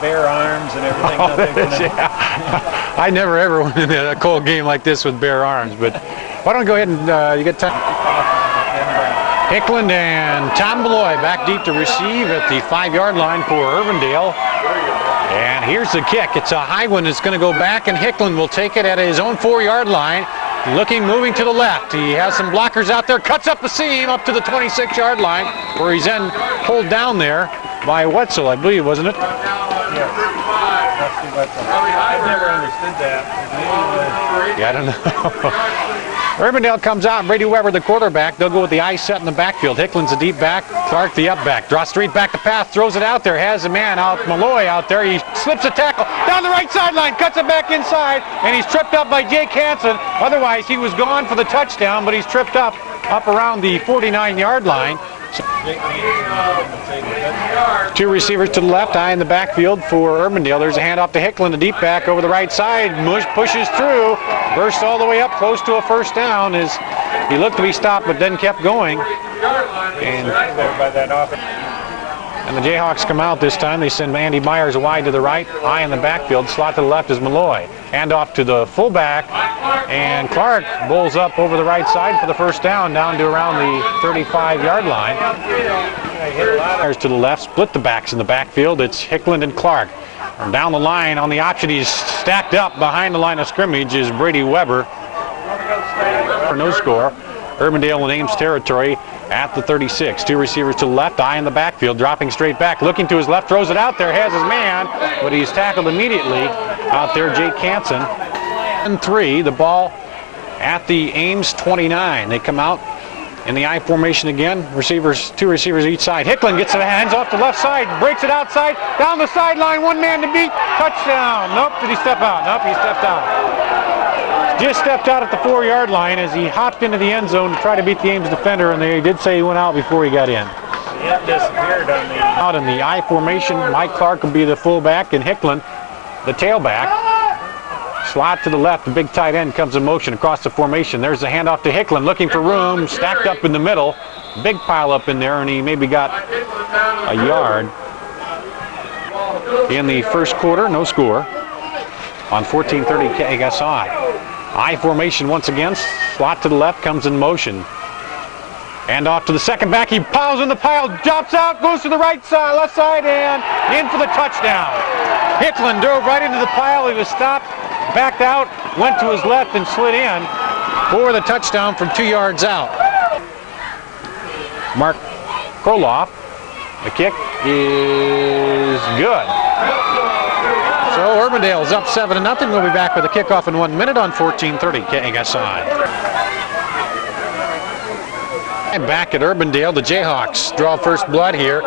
Bare arms and everything. Yeah. I never ever went in a cold game like this with bare arms, but why don't we go ahead and you get time. Hickland and Tom Beloy back deep to receive at the 5-yard line for Urbandale. And here's the kick. It's a high one. It's going to go back, and Hickland will take it at his own 4-yard line. Moving to the left. He has some blockers out there, cuts up the seam up to the 26-yard line, where he's then pulled down there by Wetzel, I believe, wasn't it? Yes. I've never understood that. Yeah, I don't know. Urbandale comes out. Brady Weber, the quarterback. They'll go with the eye set in the backfield. Hickland's the deep back. Clark, the up back. Draws straight back to pass. Throws it out there. Has a man out. Malloy out there. He slips a tackle down the right sideline. Cuts it back inside. And he's tripped up by Jake Hansen. Otherwise, he was gone for the touchdown, but he's tripped up around the 49-yard line. Two receivers to the left, eye in the backfield for Urbandale. There's a handoff to Hickland, the deep back over the right side. Pushes through, bursts all the way up, close to a first down. As he looked to be stopped, but then kept going. And the Jayhawks come out this time. They send Andy Myers wide to the right, eye in the backfield. Slot to the left is Malloy. Handoff to the fullback, and Clark bowls up over the right side for the first down to around the 35-yard line. Myers to the left, split the backs in the backfield. It's Hickland and Clark. From down the line on the option, he's stacked up behind the line of scrimmage is Brady Weber. For no score. Urbandale in Ames territory at the 36. Two receivers to the left, eye in the backfield, dropping straight back, looking to his left, throws it out there, has his man, but he's tackled immediately out there, Jake Hansen. And 3, the ball at the Ames 29. They come out in the I formation again. Two receivers each side. Hickland gets the hands off the left side, breaks it outside, down the sideline, one man to beat, touchdown. Nope, did he step out? Nope, he stepped out. Just stepped out at the 4-yard line as he hopped into the end zone to try to beat the Ames defender, and they did say he went out before he got in. He disappeared on the... Out in the I formation, Mike Clark will be the fullback, and Hickland the tailback. Slot to the left, the big tight end comes in motion across the formation. There's the handoff to Hickland, looking for room, stacked up in the middle. Big pile up in there, and he maybe got a yard. In the first quarter, no score on 14:30 KSI. I formation once again, slot to the left, comes in motion. And off to the second back, he piles in the pile, drops out, goes to the right side, left side, and in for the touchdown. Hickland drove right into the pile, he was stopped, backed out, went to his left and slid in for the touchdown from 2 yards out. Mark Kroloff, the kick is good. So Urbandale's up 7-0. We'll be back with a kickoff in 1 minute on 14:30 KSI. And back at Urbandale, the Jayhawks draw first blood here.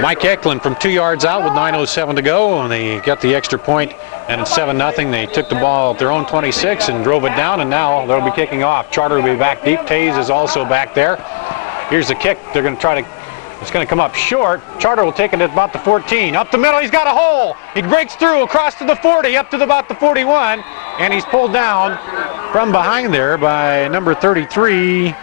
Mike Eklund from 2 yards out with 9:07 to go, and they got the extra point, and it's 7-0. They took the ball at their own 26 and drove it down, and now they'll be kicking off. Charter will be back deep. Taze is also back there. Here's the kick. They're going to try to... It's going to come up short. Charter will take it at about the 14. Up the middle, he's got a hole. He breaks through across to the 40, up to about the 41, and he's pulled down from behind there by number 33,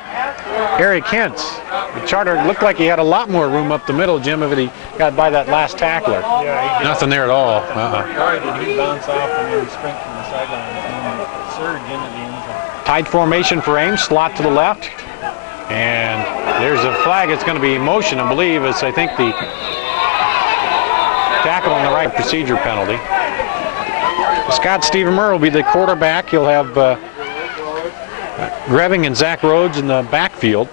Eric Hintz. The Charter looked like he had a lot more room up the middle, Jim, if he got by that last tackler. Yeah, nothing there at all. Boy, did he bounce off and then sprint from the sideline and surge into the end zone. Tight formation for Ames, slot to the left. And there's a flag. It's going to be in motion, I believe. It's, I think, the tackle on the right, procedure penalty. Scott Stevenmer will be the quarterback. He'll have Greving and Zach Rhodes in the backfield.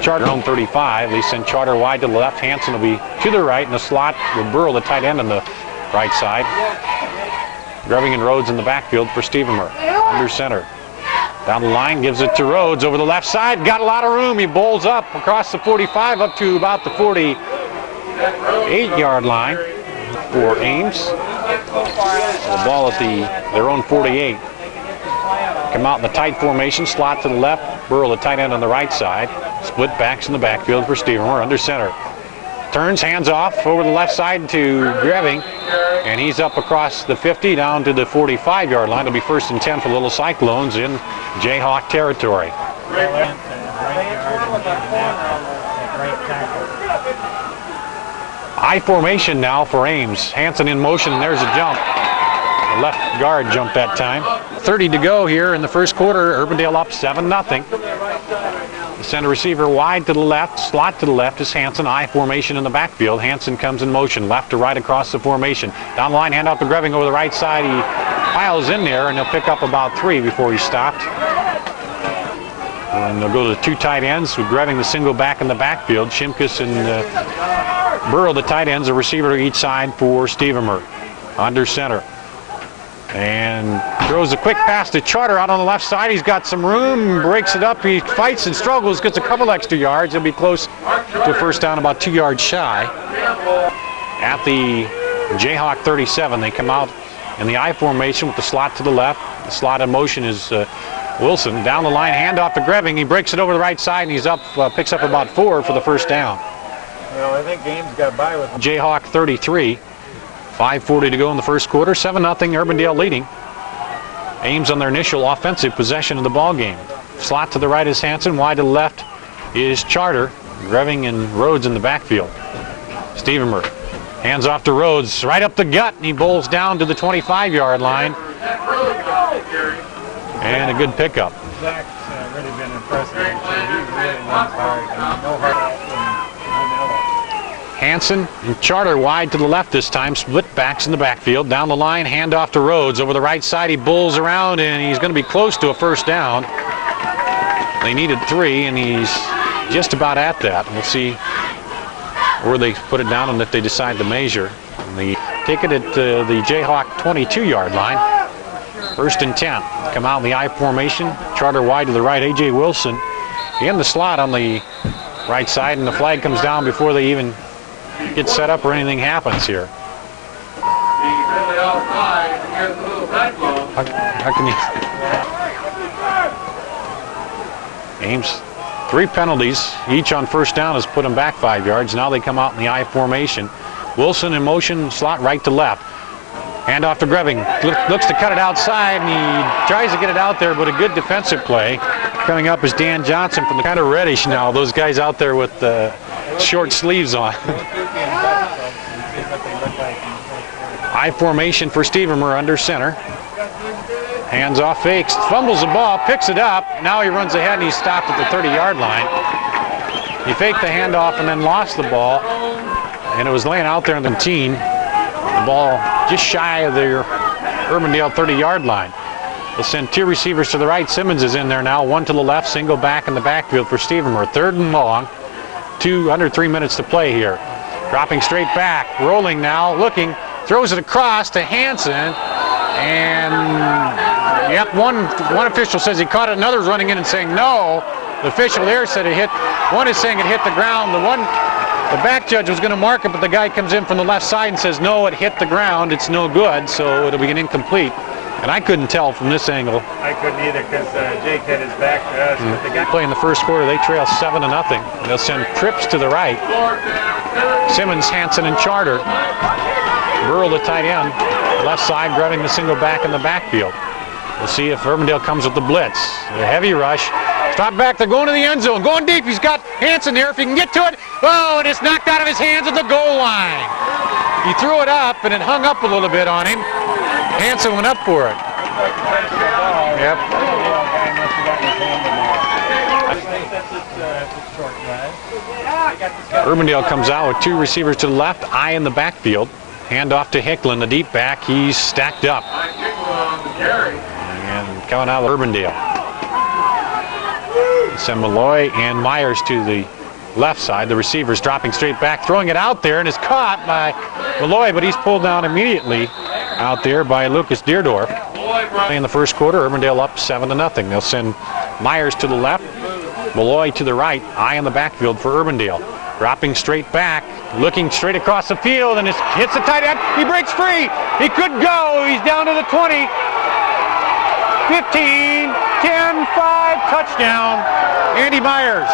Charter home 35. They send Charter wide to the left. Hansen will be to the right in the slot with Burrow, the tight end, on the right side. Greving and Rhodes in the backfield for Stevenmer. Under center. Down the line, gives it to Rhodes over the left side. Got a lot of room. He bowls up across the 45 up to about the 48-yard line for Ames. The ball at their own 48. Come out in the tight formation, slot to the left, Burrow the tight end on the right side. Split backs in the backfield for Stevenmer under center. Turns, hands off over the left side to Greving, and he's up across the 50 down to the 45-yard line. It'll be 1st and 10 for Little Cyclones in Jayhawk territory. I formation now for Ames. Hansen in motion, and there's a jump. The left guard jumped that time. 30 to go here in the first quarter. Urbandale up 7-0. The center receiver wide to the left, slot to the left is Hansen. I formation in the backfield. Hansen comes in motion, left to right across the formation. Down the line, handoff to Greving over the right side. He piles in there, and he'll pick up about 3 before he's stopped. And they'll go to the 2 tight ends with Greving the single back in the backfield. Shimkus and Burrow the tight ends, a receiver to each side for Stevenmer. Under center. And throws a quick pass to Charter out on the left side. He's got some room, breaks it up. He fights and struggles, gets a couple extra yards. He'll be close to a first down, about 2 yards shy. At the Jayhawk 37, they come out in the I formation with the slot to the left. The slot in motion is Wilson. Down the line, handoff to Greving. He breaks it over the right side, and he's up, picks up about 4 for the first down. Well, I think Ames got by with Jayhawk 33. 5:40 to go in the first quarter. 7-0 Urbandale leading. Ames on their initial offensive possession of the ball game. Slot to the right is Hansen. Wide to the left is Charter. Greving and Rhodes in the backfield. Stevenmer hands off to Rhodes. Right up the gut, and he bowls down to the 25-yard line. And a good pickup. Zach's really been impressive. He really runs hard. No hard. Hansen and Charter wide to the left this time. Split backs in the backfield. Down the line, handoff to Rhodes. Over the right side, he bulls around, and he's going to be close to a first down. They needed 3, and he's just about at that. We'll see where they put it down and if they decide to measure. And they take it at the Jayhawk 22-yard line. 1st and 10. Come out in the I formation. Charter wide to the right. A.J. Wilson in the slot on the right side, and the flag comes down before they even get set up or anything happens here. How can you? Ames, 3 penalties, each on first down, has put them back 5 yards. Now they come out in the I formation. Wilson in motion, slot right to left. Hand off to Greving. Looks to cut it outside, and he tries to get it out there, but a good defensive play. Coming up is Dan Johnson from the kind of reddish now. Those guys out there with short sleeves on. I formation for Stevenmer under center. Hands off, fakes, fumbles the ball, picks it up. Now he runs ahead, and he's stopped at the 30-yard line. He faked the handoff and then lost the ball, and it was laying out there in the 19. The ball just shy of their Urbandale 30-yard line. They'll send 2 receivers to the right. Simmons is in there now. 1 to the left, single back in the backfield for Stevenmer. 3rd and long. Under 3 minutes to play here. Dropping straight back, rolling now, looking, throws it across to Hansen, and yep, one official says he caught it, another's running in and saying no. The official there said it hit. One is saying it hit the ground. The back judge was going to mark it, but the guy comes in from the left side and says no, it hit the ground. It's no good, so it'll be an incomplete. And I couldn't tell from this angle. I couldn't either because Jake had his back to us. But the guy playing the first quarter, they trail 7-0. They'll send trips to the right. Simmons, Hansen, and Charter. Burrow the tight end. Left side, grabbing the single back in the backfield. We'll see if Urbandale comes with the blitz. A heavy rush. Stop back, they're going to the end zone. Going deep, he's got Hansen there if he can get to it. Oh, and it's knocked out of his hands at the goal line. He threw it up, and it hung up a little bit on him. Hansen went up for it. Yep. Urbandale comes out with 2 receivers to the left, I in the backfield. Hand off to Hicklin, the deep back. He's stacked up. And coming out of Urbandale. Send Malloy and Myers to the left side. The receivers dropping straight back, throwing it out there, and is caught by Malloy, but he's pulled down immediately out there by Lucas Deerdorf. In the first quarter, Urbandale up 7-0. They'll send Myers to the left, Malloy to the right, I in the backfield for Urbandale. Dropping straight back, looking straight across the field, and hits the tight end. He breaks free. He could go. He's down to the 20. 15, 10, 5, touchdown. Andy Myers.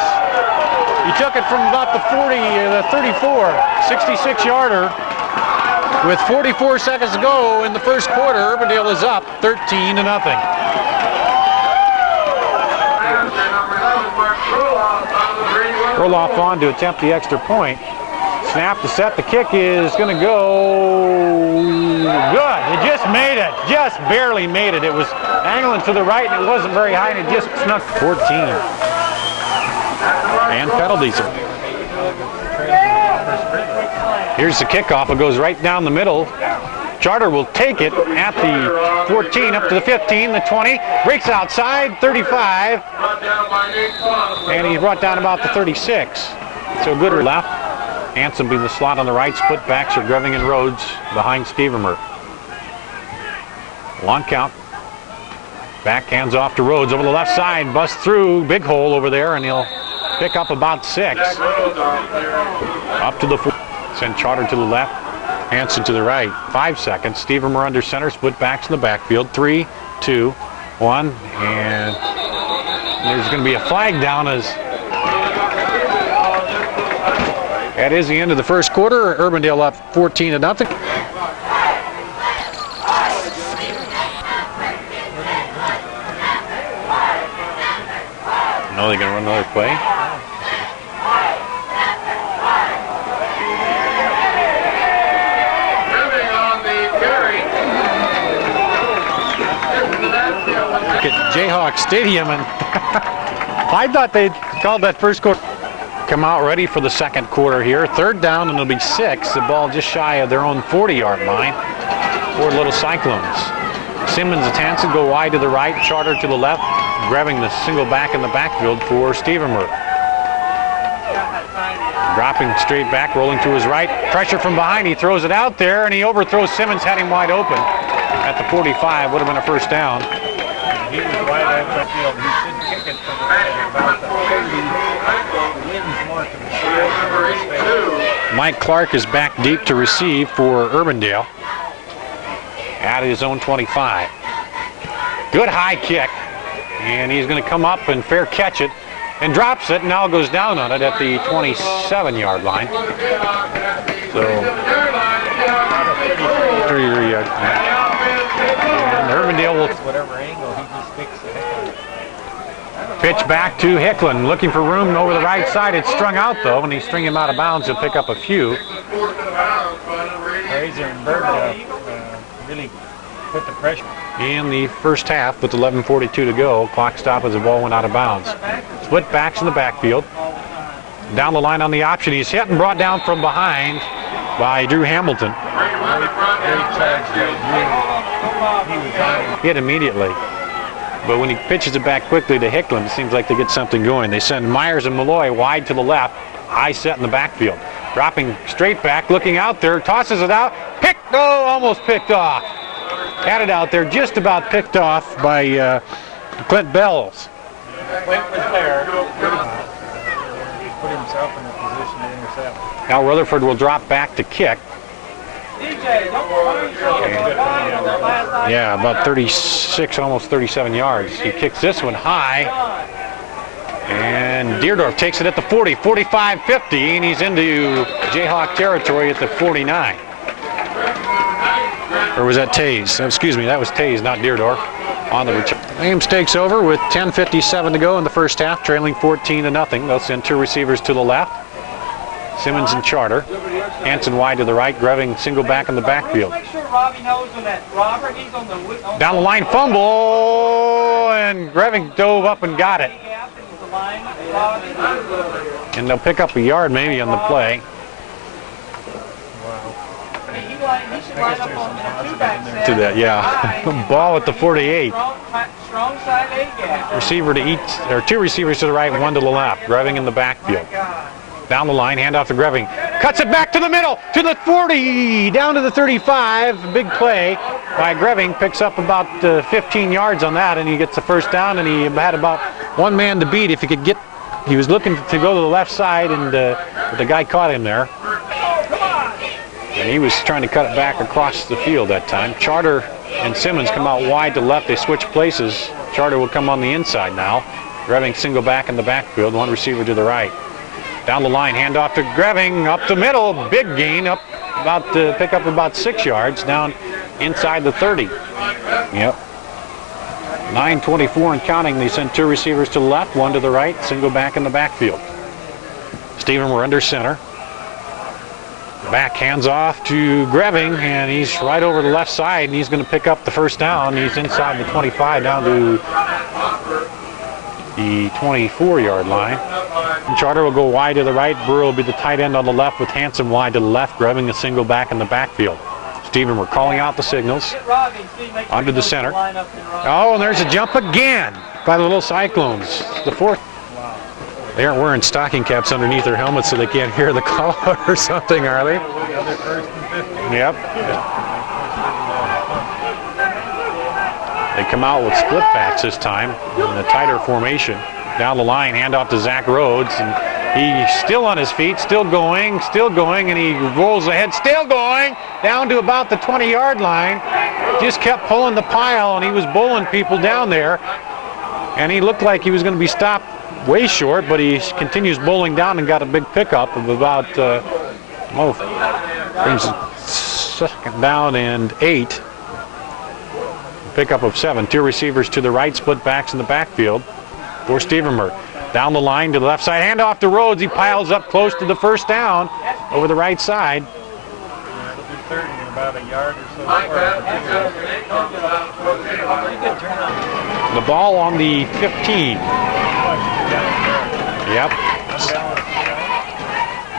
He took it from about the 40, the 34, 66-yarder. With 44 seconds to go in the first quarter, Urbandale is up 13-0. Roloff on to attempt the extra point. Snap to set. The kick is going to go good. It just made it. Just barely made it. It was angling to the right and it wasn't very high and it just snuck 14. And penalties. Here's the kickoff. It goes right down the middle. Charter will take it at the 14, up to the 15, the 20. Breaks outside, 35. And he's brought down about the 36. So good left. Hanson be the slot on the right. Split backs are Greving and Rhodes behind Stevermer. Long count. Back hands off to Rhodes over the left side. Busts through. Big hole over there, and he'll pick up about 6. Up to the 4. Send Charter to the left. Hanson to the right. 5 seconds. Stevermer under center. Split backs in the backfield. 3, 2, 1. And there's going to be a flag down as that is the end of the first quarter. Urbandale up 14-0. No, they're going to run another play. Look at Jayhawk Stadium, and I thought they'd called that first quarter. Come out ready for the second quarter here. 3rd down, and it'll be 6. The ball just shy of their own 40-yard line for Little Cyclones. Simmons and Hanson go wide to the right, Charter to the left, grabbing the single back in the backfield for Stevermer. Dropping straight back, rolling to his right. Pressure from behind, he throws it out there, and he overthrows Simmons, had him wide open at the 45. Would have been a first down. He was wide open the field. He should kick it from about the 30. Mike Clark is back deep to receive for Urbandale at his own 25. Good high kick, and he's going to come up and fair catch it and drops it, and now goes down on it at the 27-yard line. So, and Urbandale will whatever angle he just picks it. pitch back to Hicklin, looking for room over the right side. It's strung out though. When he's stringing him out of bounds, he'll pick up a few. Fraser and Berg really put the pressure. In the first half with 11:42 to go, clock stop as the ball went out of bounds. Split backs in the backfield. Down the line on the option, he's hit and brought down from behind by Drew Hamilton. Hit immediately. But when he pitches it back quickly to Hicklin, it seems like they get something going. They send Myers and Malloy wide to the left, high set in the backfield. Dropping straight back, looking out there, tosses it out. Picked, oh, almost picked off. Had it out there, just about picked off by Clint Bells. Clint was there. He put himself in a position to intercept. Now Rutherford will drop back to kick. Yeah, about 36, almost 37 yards. He kicks this one high. And Deerdorf takes it at the 40, 45, 50, and he's into Jayhawk territory at the 49. Or was that Taze? Excuse me, that was Taze, not Deerdorf. On the return. Ames takes over with 10:57 to go in the first half, trailing 14-0. They'll send 2 receivers to the left. Simmons and Charter. Hanson wide to the right, Greving single back in the backfield. Down the line, fumble, and Greving dove up and got it. And they'll pick up a yard maybe on the play. To that, yeah. Ball at the 48. Receiver to each, or 2 receivers to the right, 1 to the left. Greving in the backfield. Down the line, handoff to Greving. Cuts it back to the middle, to the 40, down to the 35. Big play by Greving. Picks up about 15 yards on that, and he gets the first down, and he had about 1 man to beat if he could get He was looking to go to the left side, and the guy caught him there. And he was trying to cut it back across the field that time. Charter and Simmons come out wide to left. They switch places. Charter will come on the inside now. Greving single back in the backfield, one receiver to the right. Down the line, handoff to Greving, up the middle, big gain, up about to pick up about 6 yards, down inside the 30. Yep. 9:24 and counting. They send 2 receivers to the left, 1 to the right, single back in the backfield. Stephen, we're under center. Back hands off to Greving, and he's right over the left side, and he's going to pick up the first down. He's inside the 25 down to the 24-yard line. And Charter will go wide to the right. Burrow will be the tight end on the left with Hanson wide to the left, Greving a single back in the backfield. Stephen, we're calling out the signals. Under the center. Oh, and there's a jump again by the little Cyclones. The 4th. They aren't wearing stocking caps underneath their helmets so they can't hear the call or something, are they? Yep. They come out with split backs this time in a tighter formation. Down the line, handoff to Zach Rhodes, and he's still on his feet, still going, and he rolls ahead, still going, down to about the 20-yard line. Just kept pulling the pile, and he was bowling people down there, and he looked like he was going to be stopped way short, but he continues bowling down and got a big pickup of about, brings second down and 8. Pickup of 7. 2 receivers to the right, split backs in the backfield for Stevenmer. Down the line to the left side, handoff to Rhodes. He piles up close to the first down over the right side. About a yard or so. The ball on the 15. Yep.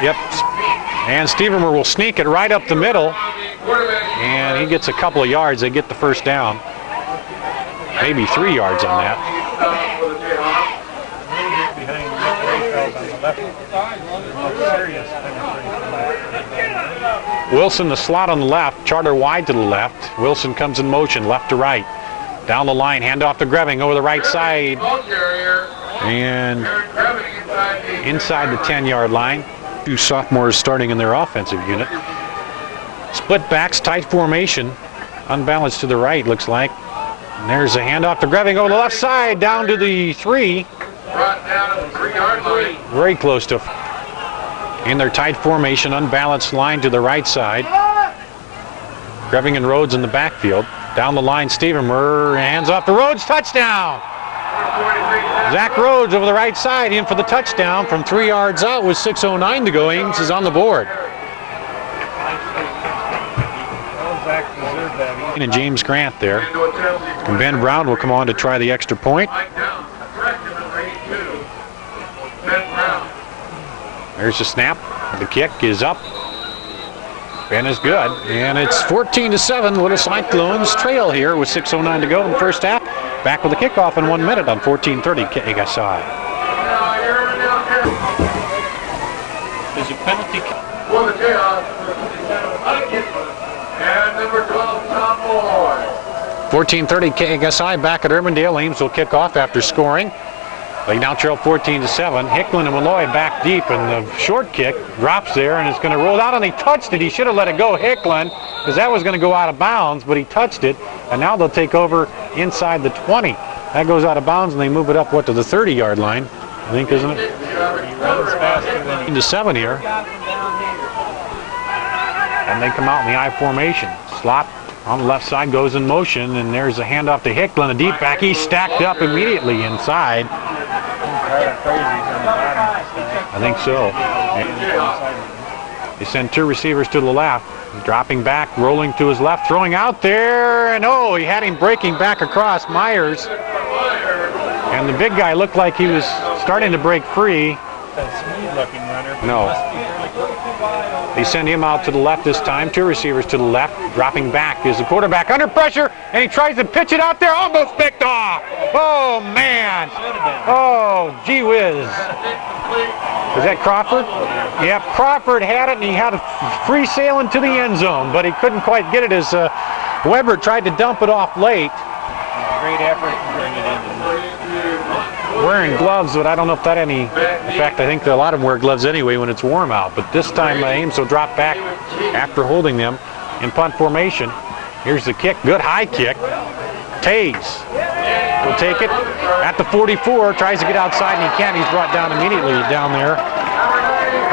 Yep. And Stevenmer will sneak it right up the middle. And he gets a couple of yards. They get the first down. Maybe 3 yards on that. Wilson, the slot on the left, Charter wide to the left. Wilson comes in motion, left to right. Down the line, handoff to Greving over the right side. And inside the 10-yard line. 2 sophomores starting in their offensive unit. Split backs, tight formation. Unbalanced to the right, looks like. And there's a handoff to Greving over the left side, down to the 3. Very close to in their tight formation, unbalanced line to the right side. Greving and Rhodes in the backfield. Down the line, Stevenmer, hands off to Rhodes, touchdown! Zach Rhodes over the right side, in for the touchdown from 3 yards out with 6:09 to go. Ames is on the board. And James Grant there. And Ben Brown will come on to try the extra point. There's the snap. The kick is up. Ben is good. And it's 14-7. Little Cyclones trail here with 6:09 to go in the first half. Back with the kickoff in 1 minute on 14:30 KSI. There's a penalty kick. For the chaos. And number 12, Tom Moore. 14:30 KSI back at Urbandale. Ames will kick off after scoring. They now trail 14-7. Hicklin and Malloy back deep, and the short kick drops there, and it's going to roll out, and he touched it. He should have let it go, Hicklin, because that was going to go out of bounds, but he touched it, and now they'll take over inside the 20. That goes out of bounds, and they move it up, what, to the 30-yard line, I think, isn't it? He runs faster than 14-7 here. And they come out in the I formation. Slot on the left side goes in motion, and there's a handoff to Hicklin, a deep back. He's stacked up immediately inside. I think so. They send 2 receivers to the left. Dropping back, rolling to his left, throwing out there, and oh, he had him breaking back across Myers. And the big guy looked like he was starting to break free. No. They send him out to the left this time. 2 receivers to the left. Dropping back is the quarterback under pressure, and he tries to pitch it out there. Almost picked off. Oh, man. Oh, gee whiz. Was that Crawford? Yep, Crawford had it, and he had a free sail into the end zone, but he couldn't quite get it as Weber tried to dump it off late. great effort to bring it in. Wearing gloves, but I don't know if that any. In fact, I think that a lot of them wear gloves anyway when it's warm out. But this time Ames will drop back after holding them in punt formation. Here's the kick, good high kick. Taves will take it at the 44, tries to get outside and he can't. He's brought down immediately down there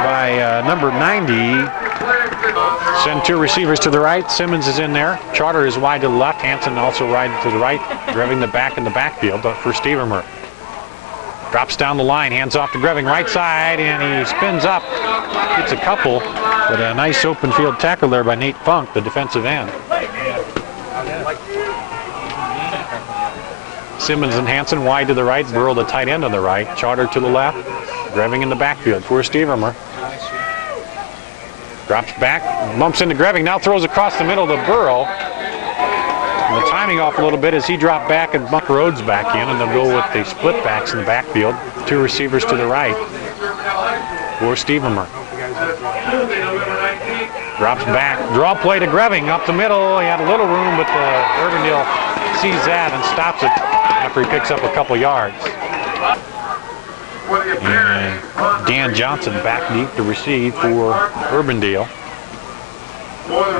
by number 90. Send two receivers to the right. Simmons is in there. Charter is wide to the left. Hanson also wide to the right, driving the back in the backfield for Stevermer. Drops down the line, hands off to Greving, right side, and he spins up. Gets a couple, but a nice open field tackle there by Nate Funk, the defensive end. Simmons and Hanson wide to the right, Burrow the tight end on the right, Charter to the left, Greving in the backfield for Stevermer. Drops back, bumps into Greving, now throws across the middle to Burrow. And the timing off a little bit as he dropped back and Buck Rhodes back in, and they'll go with the split backs in the backfield. Two receivers to the right for Stevermer. Drops back, draw play to Greving up the middle. He had a little room, but Urbandale sees that and stops it after he picks up a couple yards. And Dan Johnson back deep to receive for Urbandale.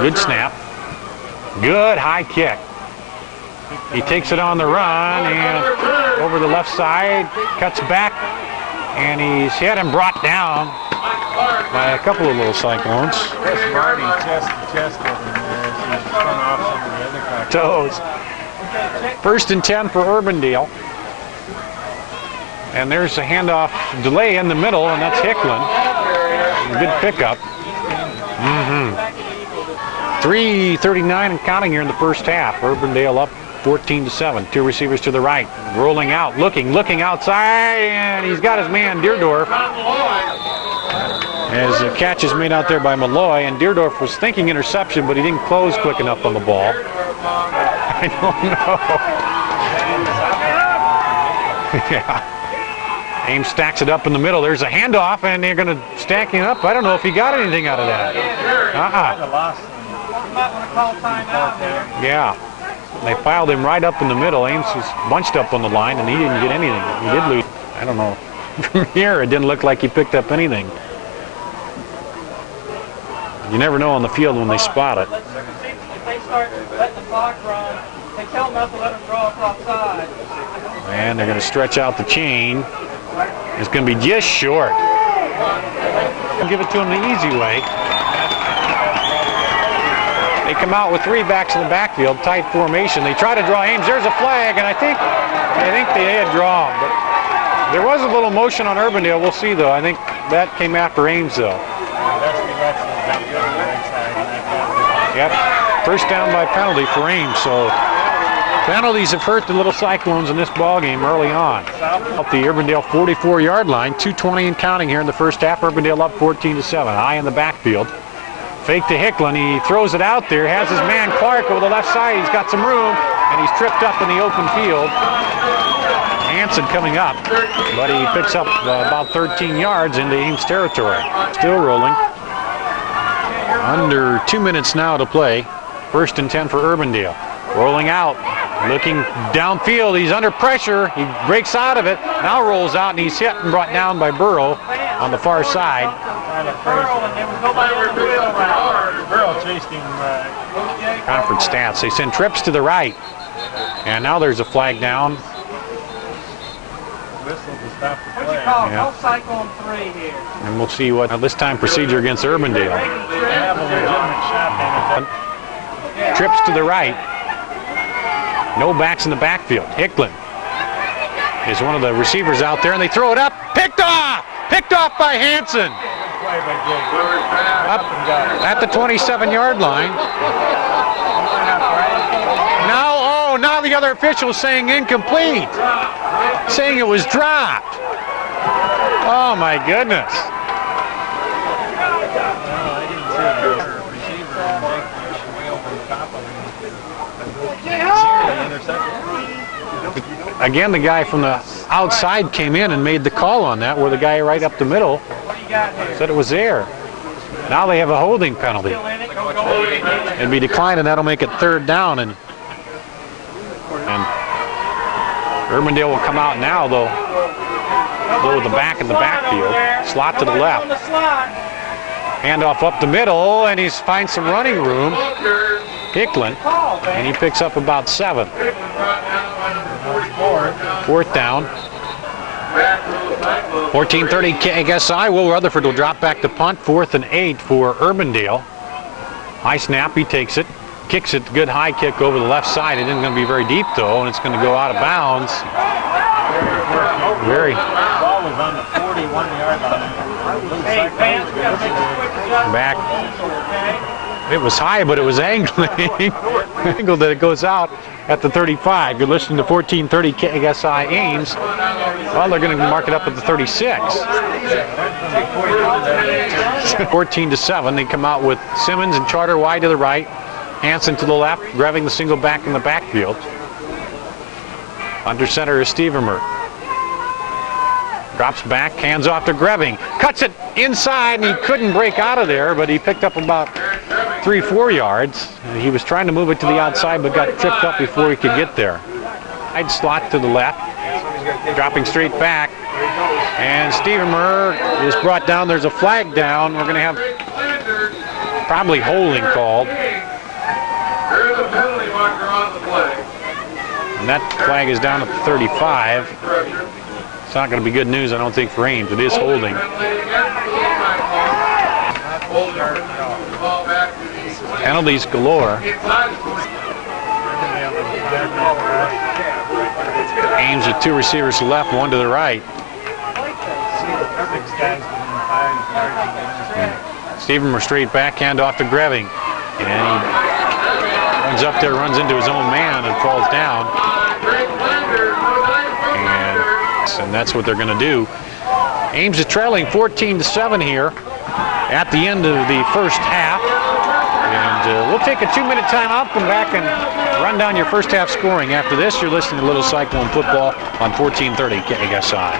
Good snap. Good high kick. He takes it on the run and over the left side, cuts back, and he's hit and brought down by a couple of little Cyclones. Chris Marty chest to chest with him there as he's spun off some of the other crackers. Toes. 1st and 10 for Urbandale. And there's a handoff delay in the middle, and that's Hicklin. Good pickup. 3:39 and counting here in the first half. Urbandale up 14-7. Two receivers to the right. Rolling out, looking outside, and he's got his man Deerdorf. As the catch is made out there by Malloy, and Deerdorf was thinking interception, but he didn't close quick enough on the ball. I don't know. Yeah. Ames stacks it up in the middle. There's a handoff, and they're going to stack him up. I don't know if he got anything out of that. Yeah. They piled him right up in the middle. Ames was bunched up on the line, and he didn't get anything. He did lose. I don't know. From here, it didn't look like he picked up anything. You never know on the field when they spot it. If they start letting the clock run, they tell them not to let them draw across side. And they're going to stretch out the chain. It's going to be just short. Give it to him the easy way. They come out with three backs in the backfield, tight formation. They try to draw Ames. There's a flag, and I think they had drawn, but there was a little motion on Urbandale. We'll see, though. I think that came after Ames, though. Yep, first down by penalty for Ames. So penalties have hurt the little Cyclones in this ball game early on. Up the Urbandale 44-yard line, 2:20 and counting here in the first half. Urbandale up 14-7. High in the backfield. Fake to Hicklin. He throws it out there. Has his man Clark over the left side. He's got some room, and he's tripped up in the open field. Hanson coming up, but he picks up about 13 yards into Ames territory. Still rolling. Under 2 minutes now to play. 1st and 10 for Urbandale. Rolling out, looking downfield. He's under pressure. He breaks out of it. Now rolls out, and he's hit and brought down by Burrow on the far side. Burrow chased him. Conference stats. They send trips to the right. And now there's a flag down. Yeah. Cyclone 3 here. And we'll see what this time procedure against Urbandale. Trips to the right. No backs in the backfield. Hicklin is one of the receivers out there, and they throw it up. Picked off! Picked off by Hanson. Up at the 27-yard line. Now the other official is saying incomplete. Saying it was dropped. Oh my goodness. Again, the guy from the outside came in and made the call on that, where the guy right up the middle said it was there. Now they have a holding penalty. It'd be declined, and that'll make it 3rd down. And Urbandale will come out now, though. Go with the back in the backfield. Slot to the left. Handoff up the middle, and he finds some running room. Hicklin, and he picks up about 7. 4th down. 14:30 KSI. Will Rutherford will drop back to punt. 4th and 8 for Urbandale. High snap, he takes it. Kicks it, good high kick over the left side. It isn't going to be very deep, though, and it's going to go out of bounds. Very. Ball was on the 41-yard line. Back. It was high, but it was angling. Angled that it goes out at the 35. You're listening to 14:30 KSI Ames. Well, they're going to mark it up at the 36. 14-7. They come out with Simmons and Charter wide to the right. Hansen to the left, grabbing the single back in the backfield. Under center is Stevermer. Drops back, hands off to Greving. Cuts it inside, and he couldn't break out of there, but he picked up about 3-4 yards. He was trying to move it to the outside, but got tripped up before he could get there. Wide slot to the left, dropping straight back. And Stevermer is brought down. There's a flag down. We're going to have probably holding called. And that flag is down at the 35. It's not going to be good news, I don't think, for Ames. It is holding. Penalties galore. Ames with 2 receivers to the left, 1 to the right. Stevermer straight back, hand off to Greving. And he runs up there, runs into his own man, and falls down. And that's what they're going to do. Ames is trailing 14-7 here at the end of the first half. And we'll take a 2-minute timeout, come back and run down your first half scoring. After this, you're listening to Little Cyclone Football on 14:30 KSI.